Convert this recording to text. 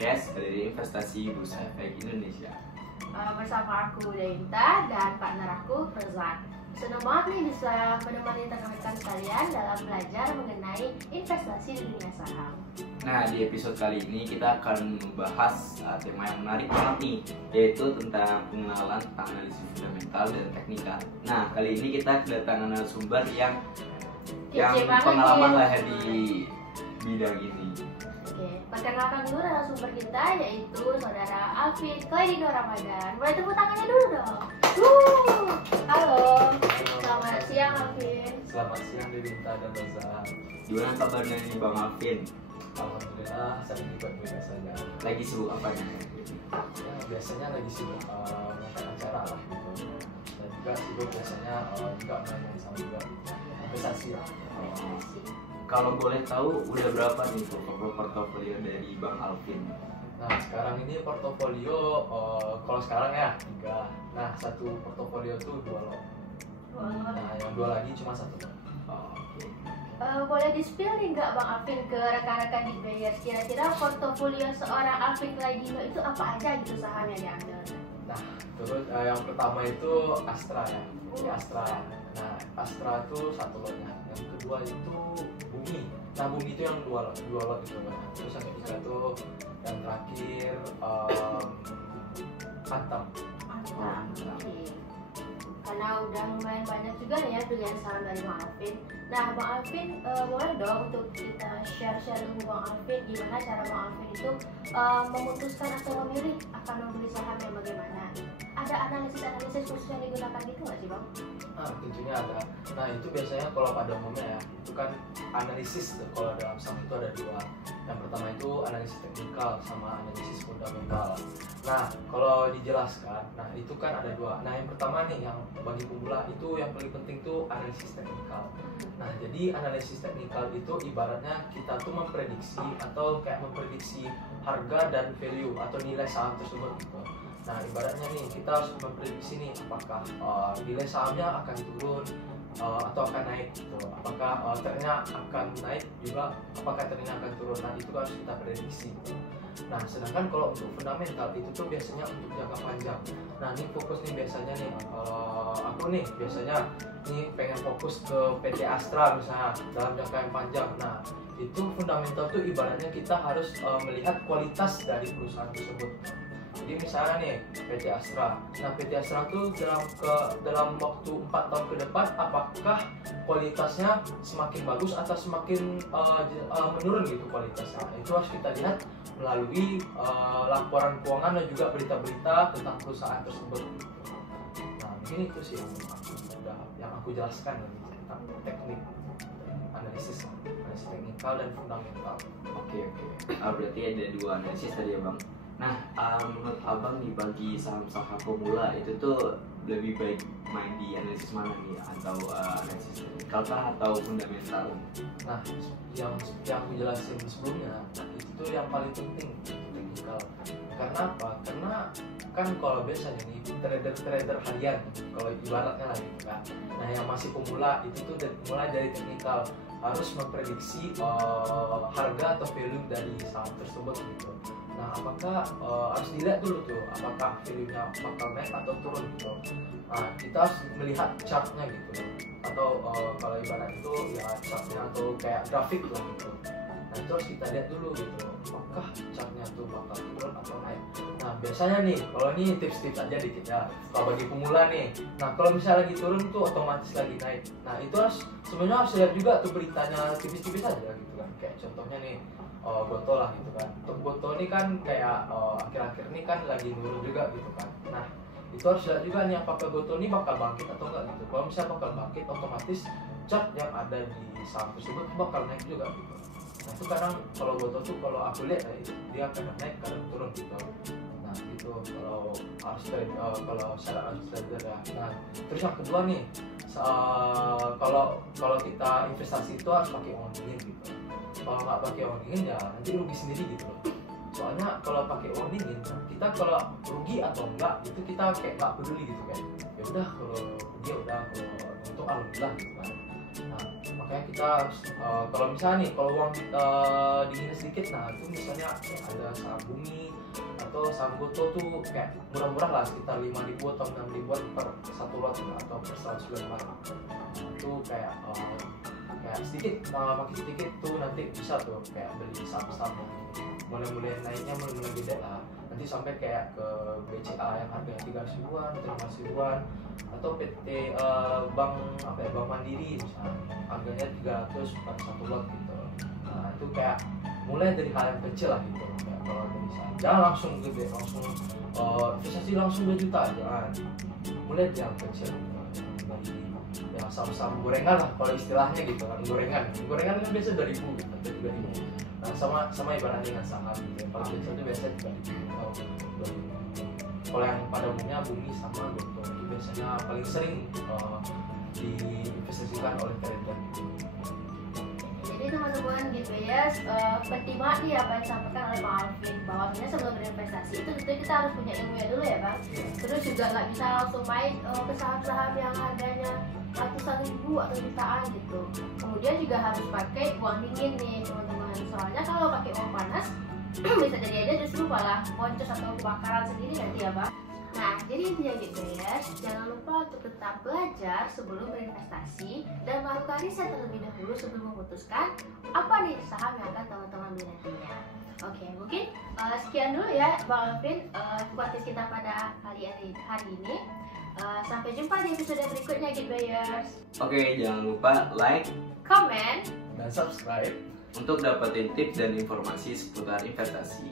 podcast dari Investasi Bursa Efek Indonesia. Bersama aku Dainta dan partner aku Rozan. Senang banget nih bisa menemani rekan-rekan kalian dalam belajar mengenai investasi di dunia saham. Nah, di episode kali ini kita akan membahas tema yang menarik banget nih, yaitu tentang pengenalan tentang analisis fundamental dan teknikal. Nah, kali ini kita kedatangan narasumber yang pengalaman lah di bidang ini. Oke, perkenalkan dulu narasumber kita yaitu saudara Alvin Klaidino Ramadan. Boleh tepuk tangannya dulu dong. Halo, selamat siang Alvin. Selamat siang Dainta dan Rozan. Gimana kabarnya nih Bang Alvin? Alhamdulillah saya baik-baik saja. Lagi sibuk apa nih? Ya, biasanya lagi sibuk mengangkat acara lah gitu. Dan juga sibuk biasanya juga main sama juga investasi lah. Kalau boleh tahu udah berapa nih portofolio dari Bang Alvin? Nah sekarang ini portofolio kalau sekarang ya 3. Nah satu portofolio tuh 2 lot. Nah yang 2 lagi cuma 1 lot. Boleh di-spill nih nggak Bang Alvin ke rekan-rekan di Bayers, kira-kira portofolio seorang Alvin Klaidino itu apa aja gitu saham yang diambil? Nah terus yang pertama itu Astra ya, Astra. Nah Astra itu 1 lotnya. Yang kedua itu Bumi. Nah Bumi itu yang 2 lot itu kan. Terus yang ketiga tuh yang terakhir Antam. Oke. Karena udah lumayan banyak juga nih ya pilihan saham dari Bang Alvin. Nah Bang Alvin boleh dong untuk kita share ilmu Bang Alvin gimana cara Bang Alvin itu memutuskan atau memilih akan membeli saham yang bagaimana? Ada analisis khusus yang digunakan gitu nggak sih Bang? Tentunya ada. Nah itu biasanya kalau pada umumnya ya itu kan analisis kalau dalam saham itu ada 2. Yang pertama itu analisis teknikal sama analisis fundamental. Nah kalau dijelaskan, nah itu kan ada 2. Nah yang pertama nih yang bagi pemula itu yang paling penting tuh analisis teknikal. Nah jadi analisis teknikal itu ibaratnya kita tuh memprediksi atau kayak memprediksi harga dan value atau nilai saham tersebut gitu. Nah ibaratnya nih kita harus memprediksi nih apakah nilai sahamnya akan turun atau akan naik gitu. Apakah trennya akan naik juga, apakah trennya akan turun. Nah itu harus kita prediksi gitu. Nah sedangkan kalau untuk fundamental itu tuh biasanya untuk jangka panjang. Nah ini fokus nih biasanya nih aku nih biasanya nih pengen fokus ke PT Astra misalnya dalam jangka yang panjang. Nah itu fundamental tuh ibaratnya kita harus melihat kualitas dari perusahaan tersebut. Jadi misalnya nih PT Astra. Nah PT Astra tuh dalam waktu 4 tahun ke depan apakah kualitasnya semakin bagus atau semakin menurun gitu kualitasnya. Nah, itu harus kita lihat melalui laporan keuangan dan juga berita-berita tentang perusahaan tersebut. Nah mungkin itu sih yang aku jelaskan tentang teknik analisis teknikal dan fundamental. Oke. Berarti ada 2 analisis tadi ya Bang. Nah, menurut Abang nih bagi saham-saham pemula itu tuh lebih baik main di analisis mana nih? Atau analisis teknikal kah atau fundamental? Nah, yang aku jelasin sebelumnya itu tuh yang paling penting teknikal. Karena apa? Karena kan kalau biasanya nih trader harian kalau ibaratnya lah gitu kan. Nah, yang masih pemula itu tuh mulai dari teknikal harus memprediksi harga atau value dari saham tersebut gitu. Nah, apakah harus dilihat dulu tuh apakah value-nya bakal naik atau turun gitu. Nah, kita harus melihat chart-nya gitu. Atau kalau ibarat itu ya chart-nya atau kayak grafik lah gitu. Nah, itu harus kita lihat dulu gitu. Apakah chart-nya tuh bakal turun atau naik. Nah, biasanya nih, kalau ini tips-tips aja dikit ya. Kalau bagi pemula nih. Nah, kalau misalnya lagi turun tuh otomatis lagi naik. Nah, itu sebenarnya harus lihat juga tuh beritanya tipis-tipis aja gitu kan. Kayak contohnya nih Goto lah gitu kan. Untuk Goto ini kan kayak akhir-akhir ini kan lagi nurun juga gitu kan. Nah itu harus lihat juga nih apakah Goto ini bakal bangkit atau enggak gitu. Kalau misalnya bakal bangkit otomatis chart yang ada di saham tersebut bakal naik juga gitu. Nah itu kadang kalau Goto tuh kalau aku lihat dia kadang naik kadang turun gitu. Nah itu kalau harus kalau syarat harus trader ya. Nah terus yang kedua nih kalau kita investasi itu harus pakai uang dingin gitu. Kalau nggak pakai uang dingin ya nanti rugi sendiri gitu loh. Soalnya kalau pakai uang dingin kita kalau rugi atau enggak itu kita kayak nggak peduli gitu kan. Ya udah kalau rugi ya udah, kalau untung alhamdulillah gitu kan. Nah, makanya kita harus kalau misalnya nih kalau uang dinginnya sedikit, nah itu misalnya ada saham Bumi atau saham Goto tuh kayak murah-murah lah, sekitar 5.000 atau 6.000-an per satu lot atau per 100 lembar. Itu kayak sedikit, makin sedikit tuh nanti bisa tuh kayak beli saham-saham yang mulai naiknya mulai gede lah, nanti sampai kayak ke BCA yang harganya 300 ribuan, 500 ribuan, atau PT Bank Mandiri misalnya harganya 300 per satu lot gitu. Nah itu kayak mulai dari hal yang kecil lah gitu. Kayak kalau misalnya jangan langsung gede, langsung investasi langsung 2 juta, jangan, mulai dari yang kecil dari yang saham-saham gorengan lah kalau istilahnya gitu kan. Gorengan kan biasa 2.000 gitu atau 3.000. Nah sama ibaratnya dengan saham gitu. Kalau biasa itu biasanya 3.000 atau 2.000. Kalau yang pada umumnya Bumi sama Goto itu biasanya paling sering diinvestasikan oleh trader. Jadi teman-teman gitu ya, penting banget nih apa yang disampaikan oleh Bang Alvin, bahwa sebenarnya sebelum berinvestasi itu tentu kita harus punya ilmunya dulu ya Bang. Terus juga nggak bisa langsung main ke saham-saham yang harganya ratusan ribu atau jutaan gitu. Kemudian juga harus pakai uang dingin nih teman-teman, soalnya kalau pakai uang panas bisa jadi aja justru malah boncos atau kebakaran sendiri nanti ya Bang. Nah, jadi intinya gitu ya, jangan lupa untuk tetap belajar sebelum berinvestasi dan melakukan riset terlebih dahulu sebelum memutuskan apa nih saham yang akan teman-teman beli nantinya. Oke, mungkin sekian dulu ya Bang Alvin podcast kita pada hari ini. Sampai jumpa di episode berikutnya Gitbayers. Oke, jangan lupa like, comment, Dan subscribe untuk dapetin tips dan informasi seputar investasi.